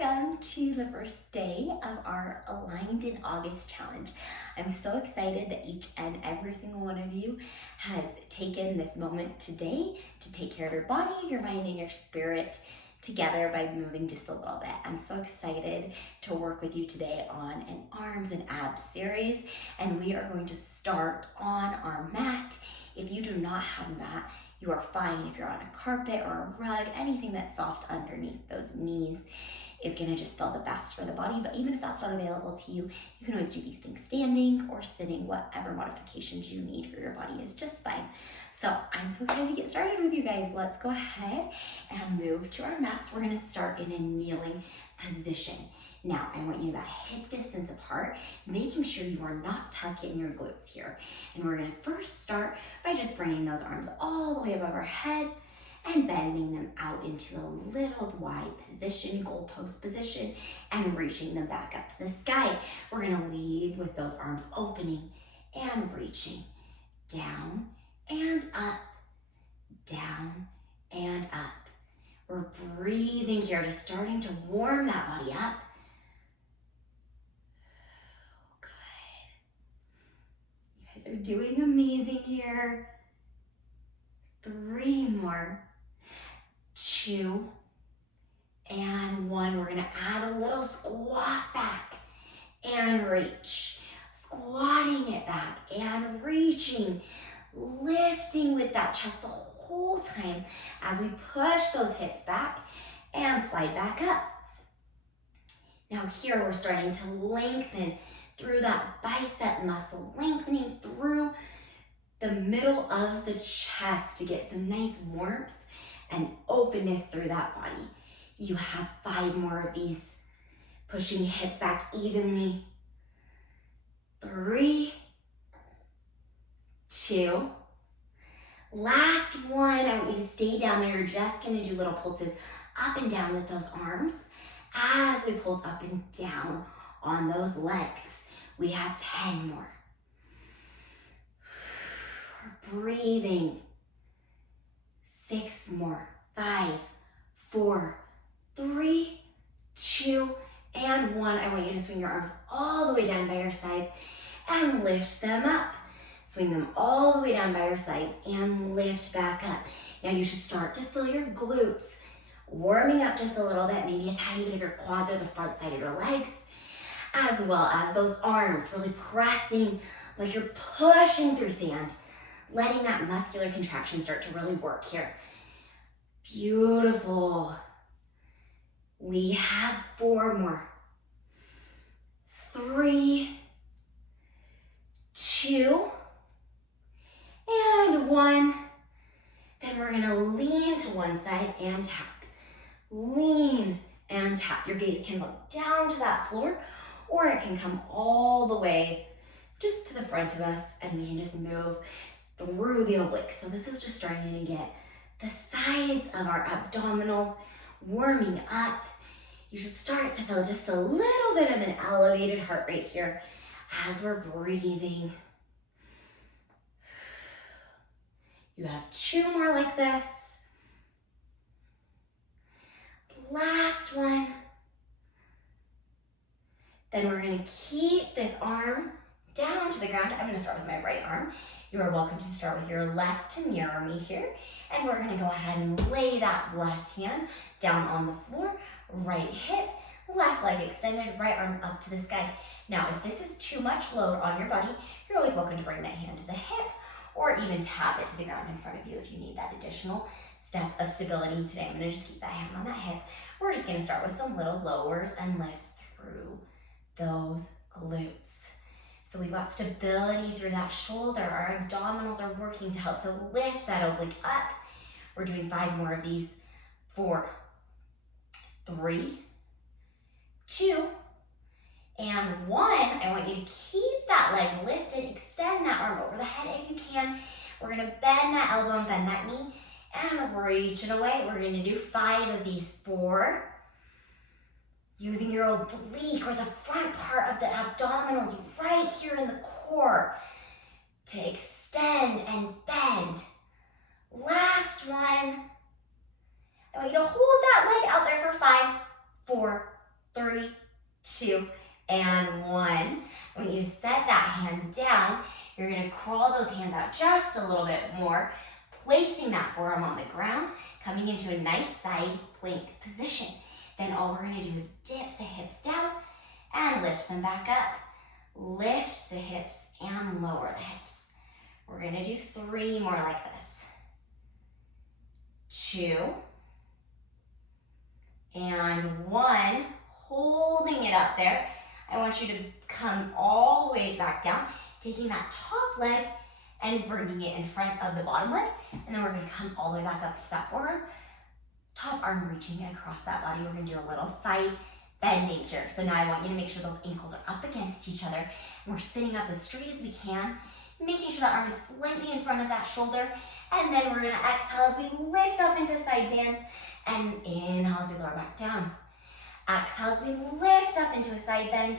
welcome to the first day of our Aligned in August challenge. I'm so excited that each and every single one of you has taken this moment today to take care of your body, your mind, and your spirit together by moving just a little bit. I'm so excited to work with you today on an arms and abs series, and we are going to start on our mat. If you do not have a mat, you are fine. If you're on a carpet or a rug, anything that's soft underneath those knees is gonna just feel the best for the body. But even if that's not available to you, you can always do these things standing or sitting. Whatever modifications you need for your body is just fine. So I'm so excited to get started with you guys. Let's go ahead and move to our mats. We're gonna start in a kneeling position. Now, I want you about hip distance apart, making sure you are not tucking your glutes here. And we're gonna first start by just bringing those arms all the way above our head and bending them out into a little wide position, goalpost position, and reaching them back up to the sky. We're gonna lead with those arms opening and reaching down and up, down and up. We're breathing here, just starting to warm that body up. Are doing amazing here. 3 more. 2 and 1. We're gonna add a little squat back and reach. Squatting it back and reaching. Lifting with that chest the whole time as we push those hips back and slide back up. Now here we're starting to lengthen through that bicep muscle, lengthening through the middle of the chest to get some nice warmth and openness through that body. You have 5 more of these, pushing hips back evenly. 3, 2, last one. I want you to stay down there. You're just gonna do little pulses up and down with those arms as we pulse up and down on those legs. We have 10 more. We're breathing. 6 more. 5, 4, 3, 2, and 1. I want you to swing your arms all the way down by your sides and lift them up. Swing them all the way down by your sides and lift back up. Now you should start to feel your glutes warming up just a little bit, maybe a tiny bit of your quads or the front side of your legs, as well as those arms really pressing like you're pushing through sand, letting that muscular contraction start to really work here. Beautiful. We have 4 more. 3, 2, and 1. Then we're gonna lean to one side and tap. Lean and tap. Your gaze can look down to that floor, or it can come all the way just to the front of us, and we can just move through the obliques. So this is just starting to get the sides of our abdominals warming up. You should start to feel just a little bit of an elevated heart rate here as we're breathing. You have 2 more like this. Last one. Then we're gonna keep this arm down to the ground. I'm gonna start with my right arm. You are welcome to start with your left to mirror me here. And we're gonna go ahead and lay that left hand down on the floor, right hip, left leg extended, right arm up to the sky. Now, if this is too much load on your body, you're always welcome to bring that hand to the hip or even tap it to the ground in front of you if you need that additional step of stability. Today, I'm gonna just keep that hand on that hip. We're just gonna start with some little lowers and lifts through those glutes. So we've got stability through that shoulder. Our abdominals are working to help to lift that oblique up. We're doing 5 more of these. 4, 3, 2, and 1. I want you to keep that leg lifted. Extend that arm over the head if you can. We're gonna bend that elbow and bend that knee and reach it away. We're gonna do 5 of these. 4, using your oblique or the front part of the abdominals right here in the core to extend and bend. Last one. I want you to hold that leg out there for 5, 4, 3, 2, and 1. When you set that hand down, you're gonna crawl those hands out just a little bit more, placing that forearm on the ground, coming into a nice side plank position. Then all we're gonna do is dip the hips down and lift them back up. Lift the hips and lower the hips. We're gonna do 3 more like this. 2, and 1. Holding it up there. I want you to come all the way back down, taking that top leg and bringing it in front of the bottom leg. And then we're gonna come all the way back up to that forearm. Top arm reaching across that body. We're gonna do a little side bending here. So now I want you to make sure those ankles are up against each other. And we're sitting up as straight as we can, making sure that arm is slightly in front of that shoulder. And then we're gonna exhale as we lift up into side bend, and inhale as we lower back down. Exhale as we lift up into a side bend.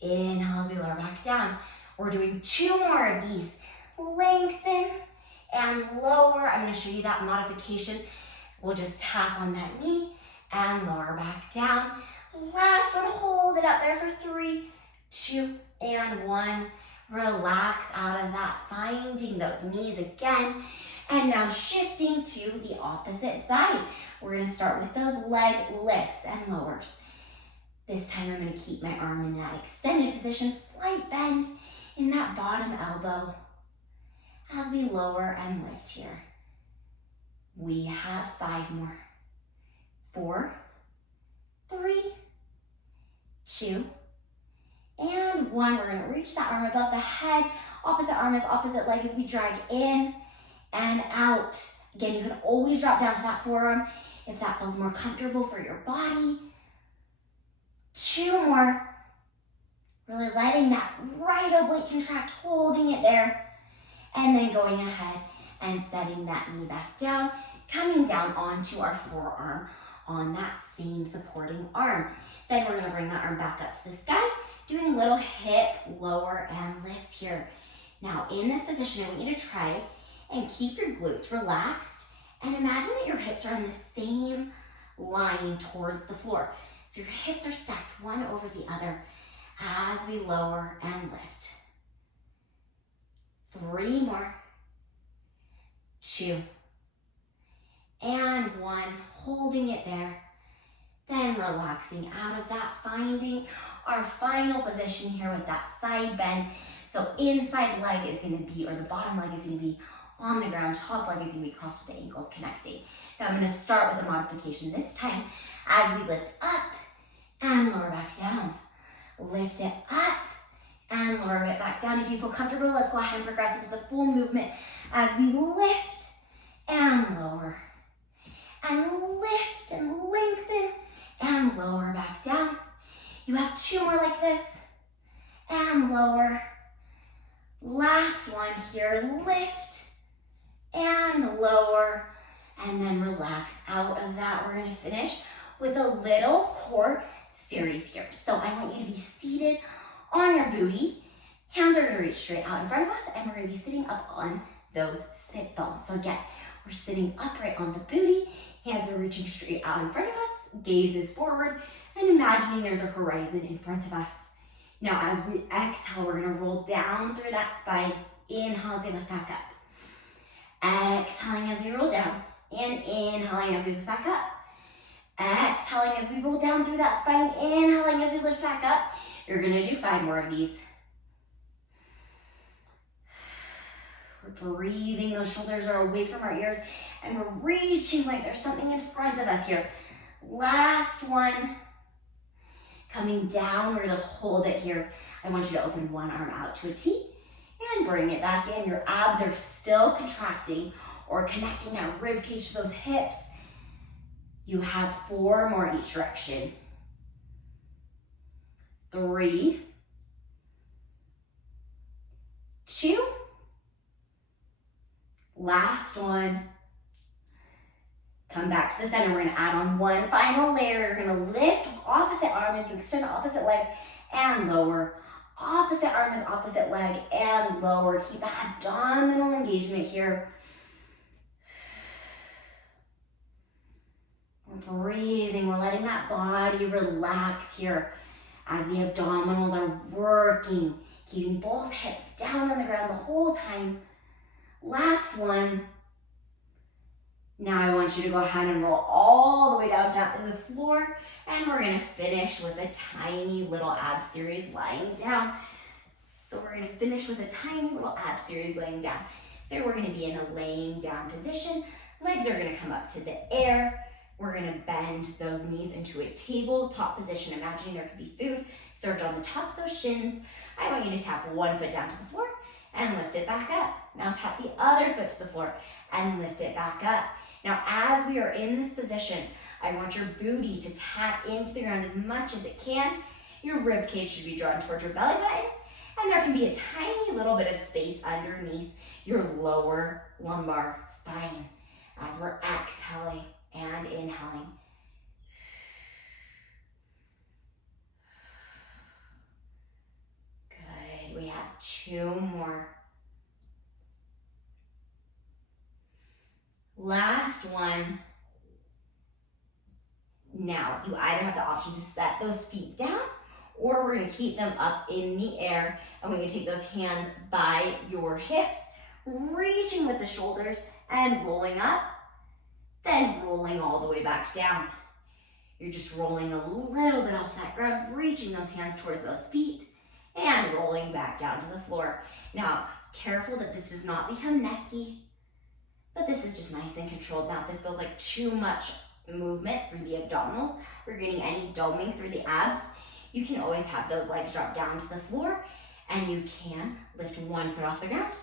Inhale as we lower back down. We're doing 2 more of these. Lengthen and lower. I'm gonna show you that modification. We'll just tap on that knee and lower back down. Last one, hold it up there for 3, 2, and 1. Relax out of that, finding those knees again. And now shifting to the opposite side. We're gonna start with those leg lifts and lowers. This time I'm gonna keep my arm in that extended position, slight bend in that bottom elbow as we lower and lift here. We have 5 more. 4, 3, 2, and 1. We're gonna reach that arm above the head. Opposite arm is opposite leg as we drag in and out. Again, you can always drop down to that forearm if that feels more comfortable for your body. 2 more. Really letting that right oblique contract, holding it there. And then going ahead and setting that knee back down, coming down onto our forearm on that same supporting arm. Then we're gonna bring that arm back up to the sky, doing little hip lower and lifts here. Now in this position, I want you to try and keep your glutes relaxed and imagine that your hips are on the same line towards the floor. So your hips are stacked one over the other as we lower and lift. 3 more. 2, and 1. Holding it there. Then relaxing out of that, finding our final position here with that side bend. So inside leg is gonna be, or the bottom leg is gonna be on the ground, top leg is gonna be crossed with the ankles connecting. Now I'm gonna start with a modification this time as we lift up and lower back down. Lift it up and lower it back down. If you feel comfortable, let's go ahead and progress into the full movement as we lift and lower. And lift and lengthen and lower back down. You have 2 more like this and lower. Last one here, lift and lower, and then relax out of that. We're gonna finish with a little core series here. So I want you to be seated on your booty. Hands are gonna reach straight out in front of us, and we're gonna be sitting up on those sit bones. So again, we're sitting upright on the booty. Hands are reaching straight out in front of us. Gaze is forward, and imagining there's a horizon in front of us. Now as we exhale, we're gonna roll down through that spine. Inhale as we lift back up. Exhaling as we roll down, and inhaling as we lift back up. Exhaling as we roll down through that spine, inhaling as we lift back up. You're gonna do 5 more of these. We're breathing, those shoulders are away from our ears, and we're reaching like there's something in front of us here. Last one. Coming down, we're gonna hold it here. I want you to open one arm out to a T and bring it back in. Your abs are still contracting or connecting that rib cage to those hips. You have 4 more in each direction. 3, 2, last one. Come back to the center. We're gonna add on one final layer. You're gonna lift opposite arm as you extend opposite leg and lower. Opposite arm is opposite leg and lower. Keep that abdominal engagement here. We're breathing. We're letting that body relax here as the abdominals are working, keeping both hips down on the ground the whole time. Last one. Now I want you to go ahead and roll all the way down to the floor, and we're gonna finish with a tiny little ab series lying down. So we're gonna finish with a tiny little ab series laying down. So we're gonna be in a laying down position. Legs are gonna come up to the air. We're gonna bend those knees into a tabletop position. Imagining there could be food served on the top of those shins. I want you to tap one foot down to the floor and lift it back up. Now tap the other foot to the floor and lift it back up. Now as we are in this position, I want your booty to tap into the ground as much as it can. Your rib cage should be drawn towards your belly button, and there can be a tiny little bit of space underneath your lower lumbar spine as we're exhaling and inhaling. Good, we have 2 more. Last one. Now, you either have the option to set those feet down, or we're gonna keep them up in the air, and we're gonna take those hands by your hips, reaching with the shoulders and rolling up, then rolling all the way back down. You're just rolling a little bit off that ground, reaching those hands towards those feet, and rolling back down to the floor. Now, careful that this does not become necky, but this is just nice and controlled. Now, if this feels like too much movement through the abdominals, or getting any doming through the abs, you can always have those legs drop down to the floor, and you can lift one foot off the ground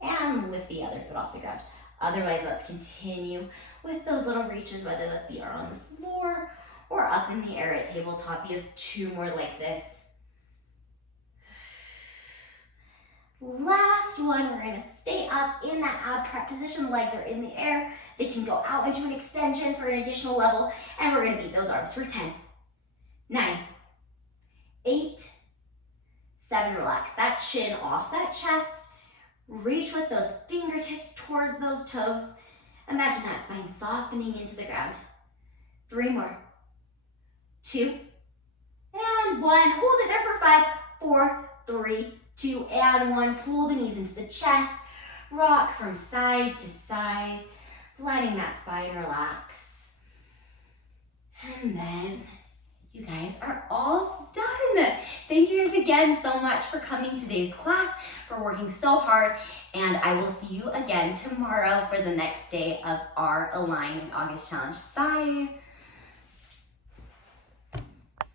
and lift the other foot off the ground. Otherwise, let's continue with those little reaches, whether those feet are on the floor or up in the air at tabletop. You have 2 more like this. Last one, we're gonna stay up in that ab prep position. Legs are in the air. They can go out into an extension for an additional level, and we're gonna beat those arms for 10, 9, 8, 7, relax that chin off that chest. Reach with those fingertips towards those toes. Imagine that spine softening into the ground. 3 more, 2, and 1. Hold it there for 5, 4, 3, 2, and 1. Pull the knees into the chest. Rock from side to side, letting that spine relax. And then you guys are all done. Thank you guys again so much for coming to today's class, for working so hard, and I will see you again tomorrow for the next day of our Align in August challenge. Bye.